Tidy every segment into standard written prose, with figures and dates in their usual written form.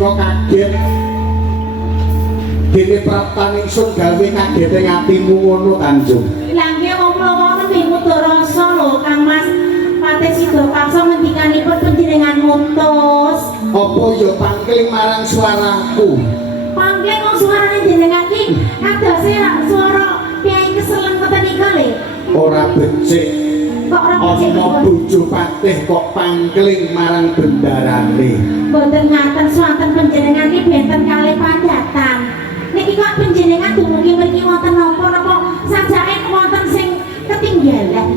Kaget dene praptaning sun gawe kaget ing atimu ngono Tanjung. Lah nggih wong kula niku rasa lho Kang Mas Patih Sida Paksa ngendikanipun panjenengan mutus. Apa ya pangkling marang suaraku? Pangkling wong suarane jenengan ki adose swara Kyai Keseleng ngoten niku lho. Ora becik. Kok ora becik bojo Patih kok pangkling marang bendarane. Boten ngaten swanten panjenengan ki benten kalih padatan. Niki kok panjenengan dumugi mriki wonten napa-napa sajake wonten sing ketinggalan.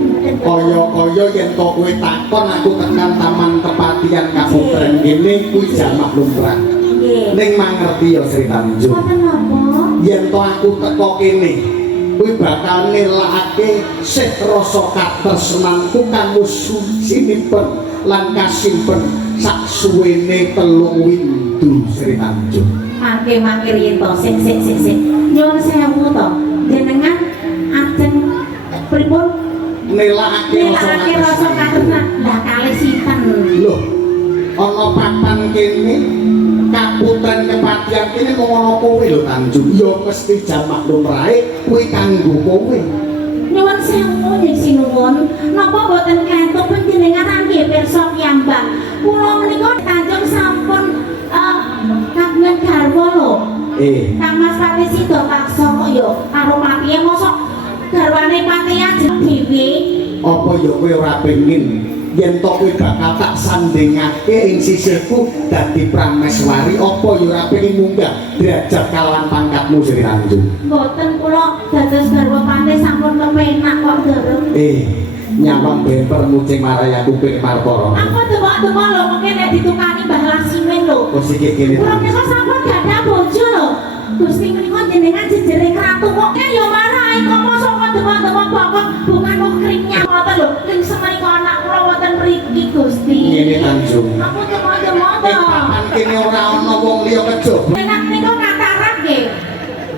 Kaya-kaya yen to kowe takon aku tekan Taman Kepatihan Kaputren kene kuwi jamak lumrah. Nggih. Ning mangerti ya Sri Tanjung. Wonten napa? Yen to aku teko kene kuwi bakal nilakake sih rasa katresnanku kanggo sinipun lan kasimpen sak suwene telung windu Sri Tanjung. Mangke riyen to sik nyuwun sewu to jenengan ajeng pripun nilakake rasa katresnan lah kalih sinten lho ana papan kene Kaputren Kepatihan kene mung ana kowe lho Tanjung ya mesti jamak lumrahe kuwi kanggo kowe. Nyuwun sewu nggih sinuwun napa boten kantuk panjenengan nggih pirsa piyambak kula menika Tanjung sampun kagungan garwa lho. Kang Mas Patih Sida Paksa kok ya karo Patih mosok garwane Patih ajeng dhewe. Apa ya kowe ora pengin yen to kowe bakal tak sandingake ing sisihku dadi prameswari apa ya ora pengin munggah derajat kalawan pangkatmu Sri Tanjung. Mboten kula dados garwa Patih sampun kepenak kok Derem. Nyawang bemper mucing maraya kuping marpara. Aku demok-demok lho mengke nek ditukani Mbah Lasimin lho. Oh sik kene. Kula menika sampun gadah bojo lho. Gusti menika jenengan jejere kratu kok ya marahi kok mosok demok-demok pokok bukan kok kringnya ngoten lho. Ning semenika anak kula wonten mriki Gusti. Ngene Tanjung. Aku demok-demok to. Papan kene ora ana wong liya kejaba. Enak menika katarak nggih.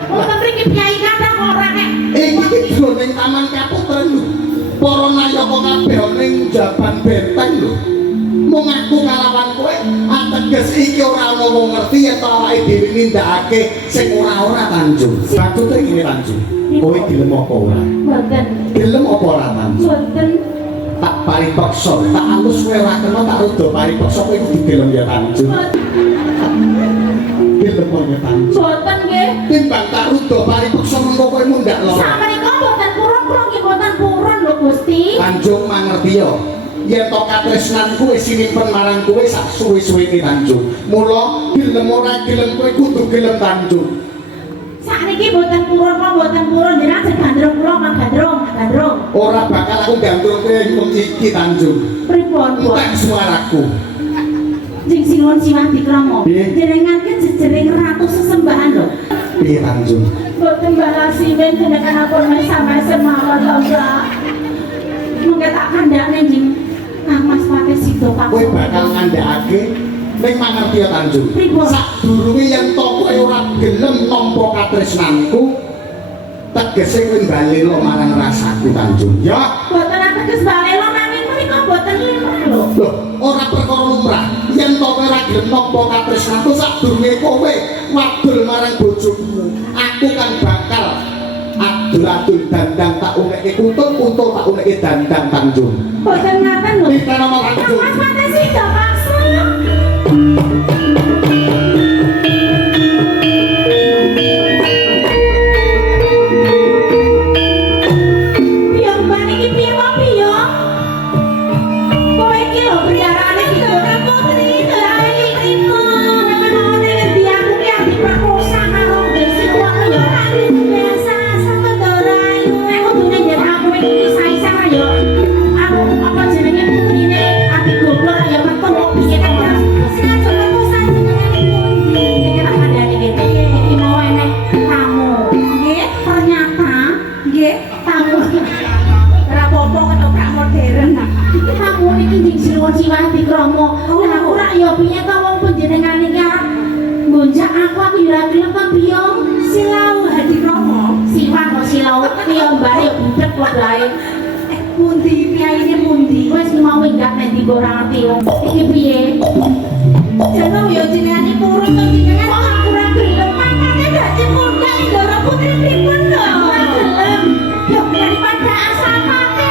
Wonten mriki Kyai kathah ora nek. Iki jroning Taman Kaputren lho. Para nayaka kabeh ning jaban benteng lho. Mung aku ngalawan kowe ateges iki ora ana wong ngerti yen to awake dhewe nindakake sing ora-ora Tanjung. Maksudé ngene Tanjung. Kowe gelem apa ora? Mboten. Gelem apa ora Tanjung? Mboten. Tak paripaksa, tak alus kowe ora kena tak rada paripaksa kowe kudu gelem ya Tanjung. Gelem ya Tanjung. Mboten nggih. Timbang tak rada paripaksa mengko kowe mundhak lara. Sakmenika mboten purun kula nggih mboten purun lho Gusti. Tanjung mangerti ya. Yen to katresnanku wis sinimpen marang kowe sak suwe-suwene Tanjung. Mula gelem ora gelem kowe kudu gelem Tanjung. Sakniki mboten purun kok mboten purun jenengan sing gandrung kula mah gandrung. Ora bakal aku gandrung kowe iki Tanjung. Pripun kok? Entek suaraku. Sing sinuwun siwah dikrama. Jenengan ki jejering ratu sesembahan lho. Piye Tanjung? Mboten balas simen jenengan apa mesa-mesa mawon lho, Mbak. Mengke tak kandhane njing Kang Mas Patih Sida Paksa. Kowe bakal ngandhakake ning mangerti ya Tanjung. Sadurunge yen to kowe ora gelem nampa katresnanku, tegese kowe mbalelo marang rasaku Tanjung. Ya. Mboten ateges balelo nanging menika mboten lumrah lho. Loh, ora perkara lumrah. Yen to kowe ora gelem nampa katresnanku sadurunge kowe wadul marang bojomu, aku kan bakal adul-adul dandang tak unekke kuntul tak unekke dandang Tanjung. Mboten ngaten lho. Kita nama Tanjung. Mas Patih Sida Paksa. Aku apa jenenge putrine ati goblok ya metu kok piye ta Mas. Sengaja metu nggih? Tamu. Ora apa-apa ketoprak modern. Tamu niki njing Sinuwun Siwati Krama. Lah aku rak ya piye to wong panjenengan iki arep ngonjak aku ya gelem kan biyong. Silau Hadi Kromo. Siwang kok silau piye mbare ya budhek padha ae. Pundi piyaine pundi? Wes mau minggat nek ndi ora ngerti wong. Iki piye? Jangan yo jenengane purun to jenengan kok aku ora gelem makane dadi muda Indra Putri pripun to? Ora gelem. Yo daripada asal kate.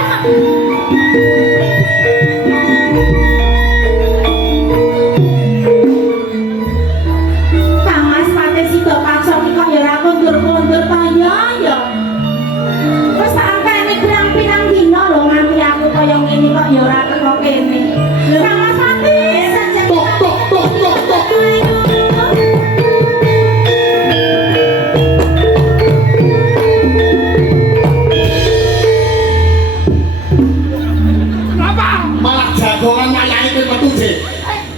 Kamas pate sida paksa kok ya ora kondur-kondur ta ya. Wes tak angkane pirang-pirang dina lho nganti aku kaya ngene kok ya ora teko kene. Kamas pate saja. Tok tok tok tok tok. Malah jagongan mayane kowe metu sih.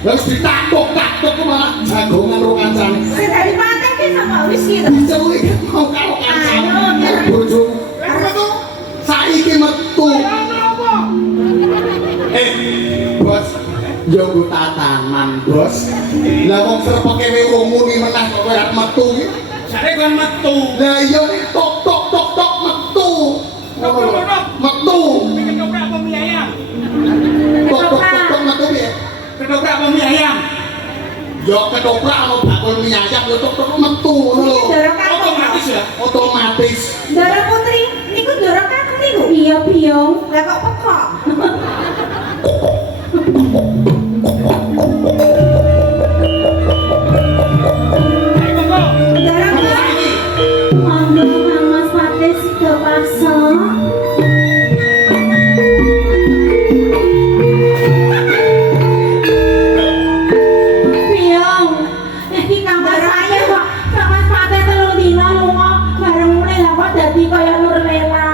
Wis ditakok-takok malah jagongan karo kancane. Sing dari pantai ki sama wis ki. Diceluki mau karo kancane. Bojo. Karo metu. Saiki metu. Bos, yo ku tatanan, Bos. Lah wong serpeke wong muni menah kok kowe arep metu iki. Jare kowe metu. Lah iya tok tok tok tok metu. Metu. Ketoprak apa mie ayam? Tok tok tok tok metu piye? Ketoprak apa mie ayam? Yo ketoprak ono bakul mie ayam yo tok tok metu ngono lho. Otomatis ya. Otomatis. Ndara Putri niku ndara kakung niku. Iya biyong. Lah kok pekok? Ayo kok. Ndara Apa Putri. saiki? Monggo Kamas pate sida paksa. Biyong. Iki kamar saya kok Kamas pate 3 dina lunga bareng mulai lah kok dadi kaya Nur Lela.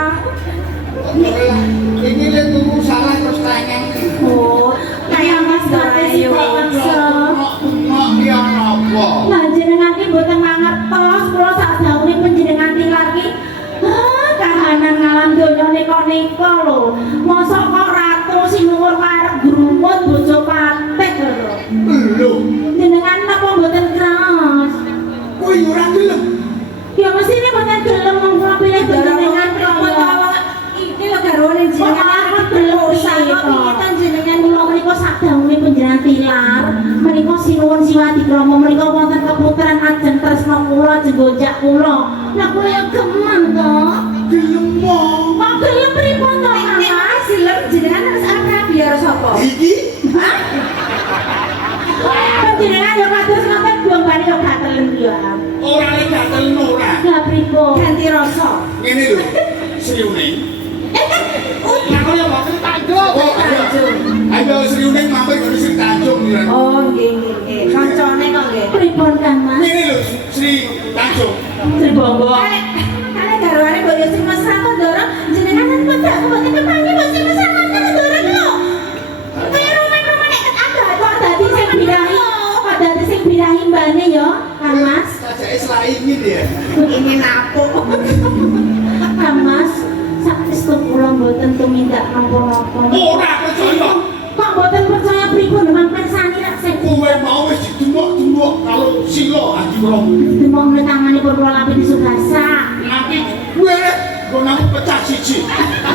Iki lek tuku salah terus tangan. Oh, kaya Mas pate sida paksa. Mak dia apa? Lah jenengan ki mboten mangertos kula sakdaune panjenengan tilar ki kahanan ngalam donya nika lho. Mosok kok ratu Sinuwun arep grumut bojo patih lho. Lho, Jenengan napa mboten keras? kowe yo ora gelem. Ya mestine mboten gelem wong kula pilih panjenengan Kromo kaya. to. Iki lho garwane Kok jenengan aku gelem usaha piye to? piye to jenengan Kula menika sakdaune panjenengan tilar, menika Sinuwun Siwati Krama menika wonten keputaran ajeng tresna kula ajeng gonjak kula. Lah kula ya geman to. Gelem mong. Kok gelem pripun to, nek Mas? silem jenengan harus arep rabi karo sapa? Iki Panjenengan yo kados ngoten gombane yo gatelen yo. Ora lek gatel ora. Lah pripun? Ganti rasa. Ngene lho. Sriune. Lah kok ya kok Tanjung. oh ayo Sriuning mampir ke Sri Tanjung ya. Oh nggih nggih nggih. Kancane kok nggih. Pripun kan, Mas? Ngene lho Sri Tanjung. Sri Bonggo. Kale garwane boyo sing mesra to ndara jenengan kan pedak mboten kepangi kok sing mesra kan ndara ki lho. Kaya roman-roman nek ada Kok dadi sing birahi? Kok dadi sing birahi mbane yo, Kang Mas? Sajake selaingin ya. ini napuk. Kang Mas, saestu kula mboten tumindak napa-napa. Ora percaya. Kok mboten percaya pripun memang persani rak sing Kowe mau wis didemok-demok karo Sila Adi Kromo. demong nang tanganipun kula lampi di Subasa. Nanti kowe kok nang pecah siji.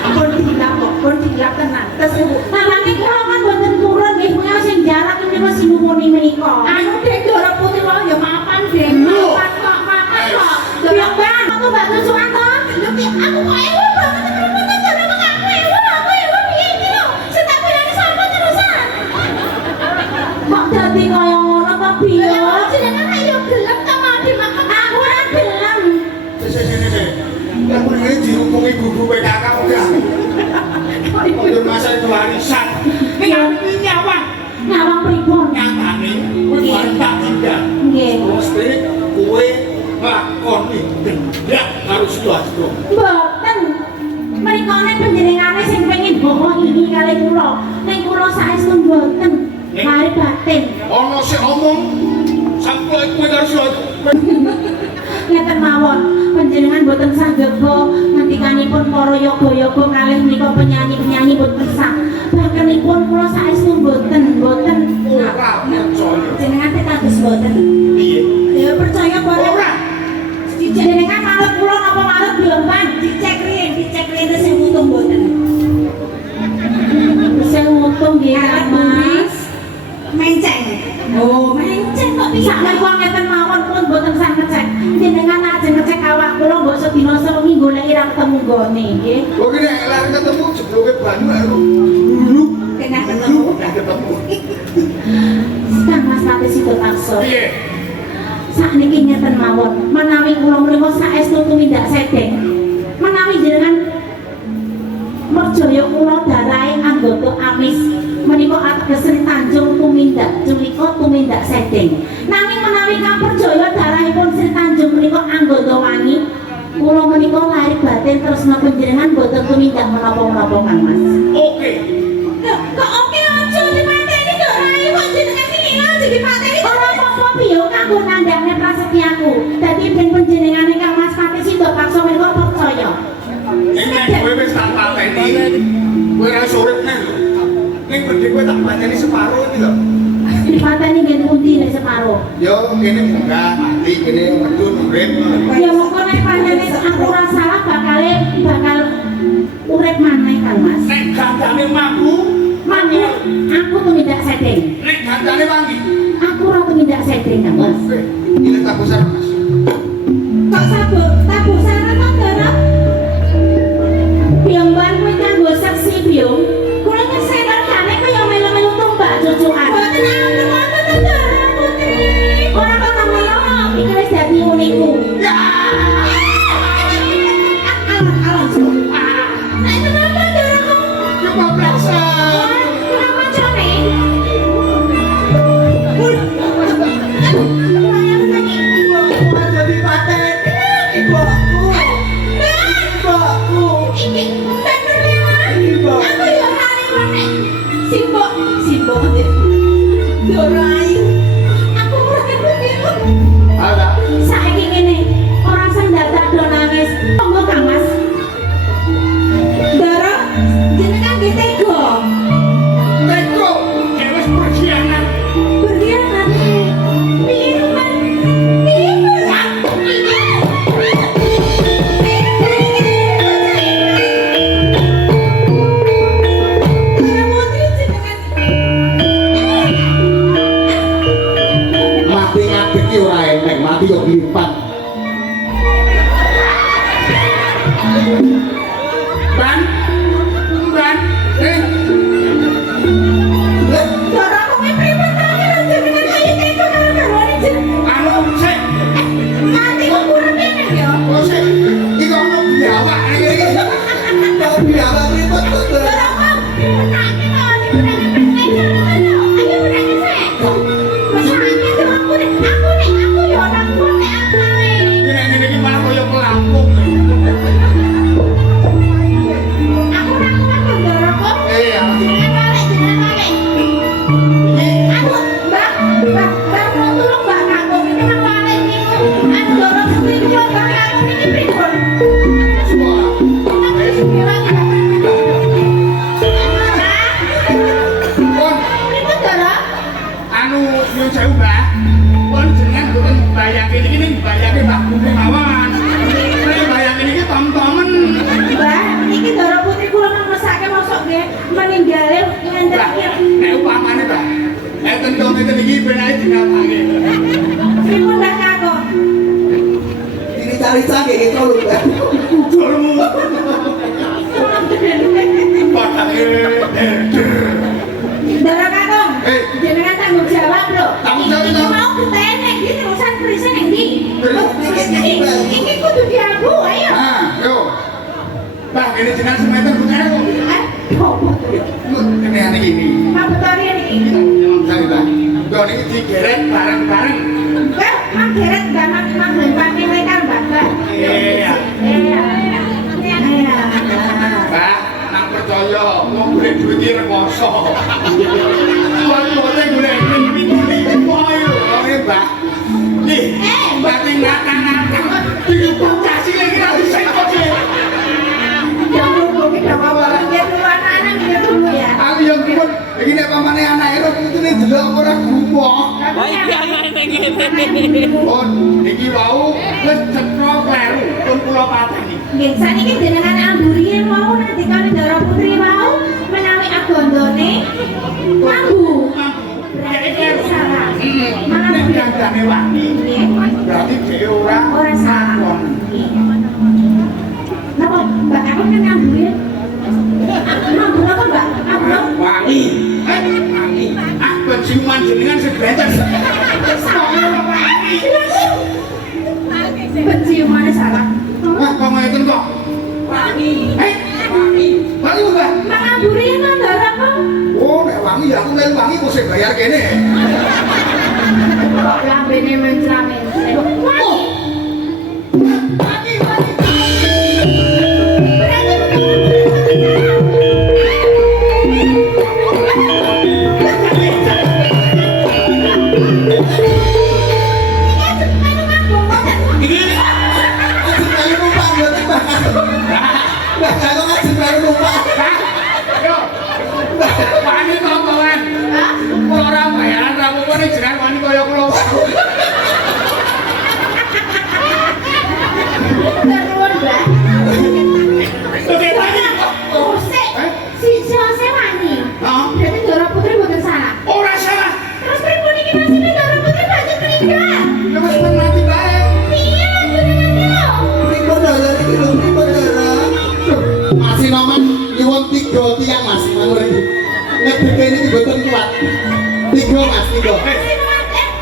Pun dilap kok, pun dilap tenan. Terus Tangange kula kan mboten purun nggih punya sing jarak menika Sinuwun menika. anu dek ndara putih wae ya mapan dek. Lho. Mapan kok. Biar bang, aku mbak tujuan to. Lho ki aku kok ewu banget pripun to ndara kok aku ewu piye iki lho. Sing tak bilani sapa terusan. Kok dadi kaya ngono to piye? Ya jenengan ayo gelem ta mati makan. Aku ora gelem. Sik. Lah kowe dihukumi guru PKK udah. Untuk masa itu warisan. Ning aku nyawang. Nyawang pripun? Nyatane kowe bareng tak tinggal. Nggih. Mesti kowe nglakoni dendak karo Sidoarjo. Mboten. Mrikane panjenengane sing pengin bawa ini kali kula. Ning kula saestu mboten. Mari batin. Ana sing ngomong sampe kowe karo Sidoarjo. Ngeten mawon, panjenengan mboten saged ngendikanipun wengi golek ira ketemu gone nggih. Kok ini lari ketemu jebloke banyu ae. Dulu Kena ketemu. udah ketemu. Kang Mas Pati Sito Takso. Piye? Sakniki ngeten mawon, menawi kula menika saestu tumindak sedeng. Menawi jenengan merjaya kula darahe anggota amis menika ateges Sri Tanjung tumindak culika tumindak sedeng. Nanging menawi kaperjaya darahipun Sri Tanjung menika anggota wangi, kula menika lari batin tresna panjenengan boten tumindak menapa-menapa Kang Mas. Oke. Kok oke aja dipateni to rai kok jenengan iki aja dipateni to. Ora apa-apa piye kanggo nandhangne prasetyaku. Dadi ben panjenengane Kang Mas Pati Sito Takso menika percaya. Nek kowe wis tak pateni, kowe ora iso urip neh lho. Ning bedhe kowe tak pateni separo iki lho. Dipateni ngen pundi nek separo. Yo kene munggah mati kene medun urip. Ya mongko nek panjenengan aku ora salah bakal urip maneh Kang Mas. Nek gandane mampu, Maneh aku tumindak sedeng. nek gandane wangi. Aku ora tumindak sedeng Kang Mas. Oke. Ini tak besar Mas. Kok tabuh sareng to Dara? Piyamban kuwi kanggo saksi biyong. Kula kesenar kane kaya melu-melu tumbak cucukan. Boten ampun wonten to Dara Putri. Ora kok ngono, iki wis dadi uniku. Nek kenapa Dara kok Kebablasan. kenapa jane? Jadi pateni ibuku. Ibuku. Iki bener ya. Aku yo hari meneh. Simbok Dara ayu. Aku ora kepikiran. Ada. Saiki ngene, ora usah dadak do nangis. Monggo Kang Mas. Dara jenengan ge tega. Teko. Wis berkhianat. Berkhianat. Piye man? Mati ngadeg ki ora enteng, mati yo lipat. Ban. Ban. Dara kok pripun ta jenengan kaya tega karo garwane jenengan. Anu sik. Mati kok kurang kene ya. Oh sik. Iki ono biawak iki. Kok biawak ribet to. Dara kok menake kok ayo menake sik. Masane to aku yo ora kuat nek akale. Iki nek ngene iki malah koyo pelampung. Aku ora kuat kok Dara kok. Iya. Jenengan balik. Aku Mbak mau tolong Mbak Kakung ini nang balik niku. Anu Dara Putri kula Mbak Kakung iki pripun? Pripun Dara? Anu nyuwun sewu, Mbak. Pun jenengan boten bayake iki ning bayake Mbak Putri mawon. Nek bayake iki tom-tomen. Mbak, iki Dara Putri kula ngemesake mosok nggih meninggali ngenten Mbak, iki. nek upamane, Mbak. Enten to ngeten iki ben ae dinapake. Pripun Mbak Kakung? Ini cari-cari gitu lho, Mbak. Jolmu. Padake. Dara Kakung, Eh. jenengan tanggung jawab lho. Tanggung jawab Iki itu. mau ketene iki terusan prisen ning ndi? Terus? Iki kudu diaku ayo. Ah, yo. Mbak, ini jenengan semeter bukan kok. Kene ane iki. Mabutore niki. Nyamang saya, Mbak. Yo niki digeret bareng-bareng. Mbak, mangkeret Mbak mang lempake lekar Mbak. Iya. Iya. Mbak, nang percaya wong golek duit iki rekoso. Wong bote golek duit iki poe lho, Mbak. Nih, Mbak tinggal-tinggal. Iki pocasi lagi ra bisa kok. Jangan lupa kita bawa dia dulu anak-anak dia dulu ya. Aku yang pun iki nek pamane anake ro putune delok ora gumoh. Oh, iki wau wis cetro kleru pun kula pateni. Nggih, saniki jenengan amburiye mau nanti kali Dara Putri mau menawi agondone mambu. Berarti dia salah. Malah Nek dandane wangi, Nggih. berarti dhewe ora Ora salah. lakon. Nggih. biar kene. Kok lambene mencra-mencre. Wah. Pagi, pagi. Iki Ajeng numpak mboten, Mbak. Mbak, kalau ajeng numpak. yo. Wani tongkongan. Ora bayaran ra apa ning jenengan wani kaya kula. Terus, Mbak. Oke, lagi. Oh, si Jose wani. Hah? Berarti Dora Putri boten salah. Ora salah. Terus pripun iki nasibnya Dora Putri banjur meninggal? Ya wis mati bae. Iya, jenengan lho. Pripun dalan iki lho, pripun dalan? Masih noman nyuwun 3 tiang Mas, manur iki. Nek dekene iki mboten kuat. 3 Mas, 3.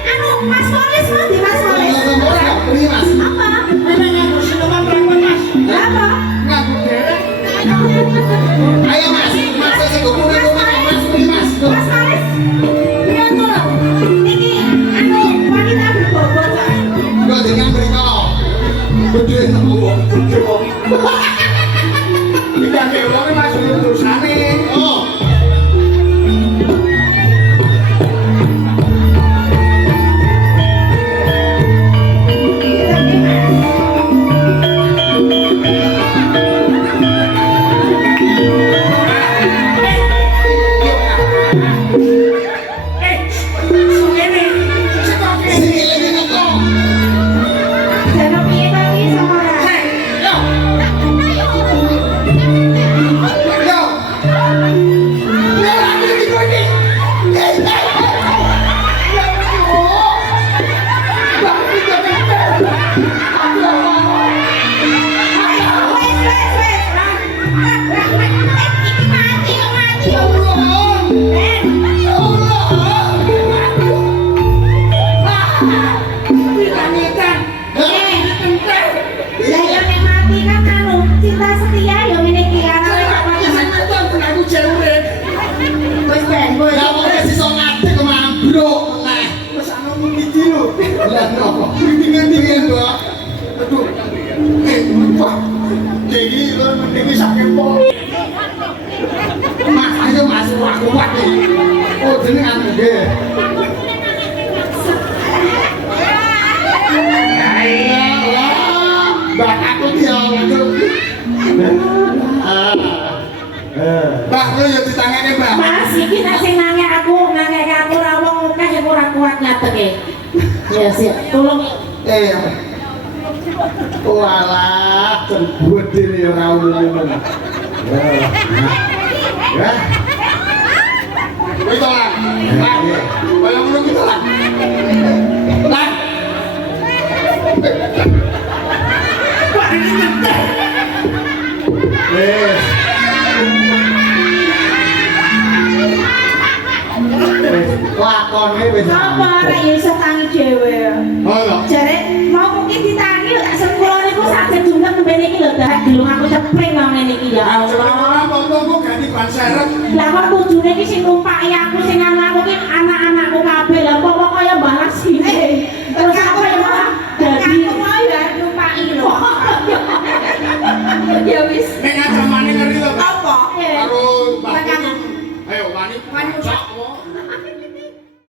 Anu, Mas Polis mau di Mas Polis. Beri Mas. Apa? Ini ngaku sinuman rapat Mas. Apa? Ngaku derek. Ayo Mas, Mas sing kumpul-kumpul Mas, beri Mas. Mas Polis. Iya tuh loh. Ini anu wanita berbobot. Kok dengan mriko. Gede wong, gede wong. Iki nek wong Mas urusane. Oh. Sing eling kok. Jangan piye lagi sama orang. Yo. Ya lagi iki kok iki. Ya wong wis iso ngadeg kok mambruk meneh. Lah nopo? Dingin-dingin kok. Aduh. Pak. Iki lho mending sakit po. Mas, ayo Mas, kuat iki. Oh, jenengan nggih. Ayo, Mbak aku dia waduh. Mbak, lu yo ditangane, Mbak. Mas, iki nek sing nangek aku ra wong akeh ya ora kuat ngateke. Ya sih, tolong Walah, cembut diri ora umum. Ya. Wis to lah. Lah. Kaya ngono ki to lah. Lah. Pak ini nyetek. Wes. Lakone wis. apa arek ya iso tangi dhewe. Oh, lho.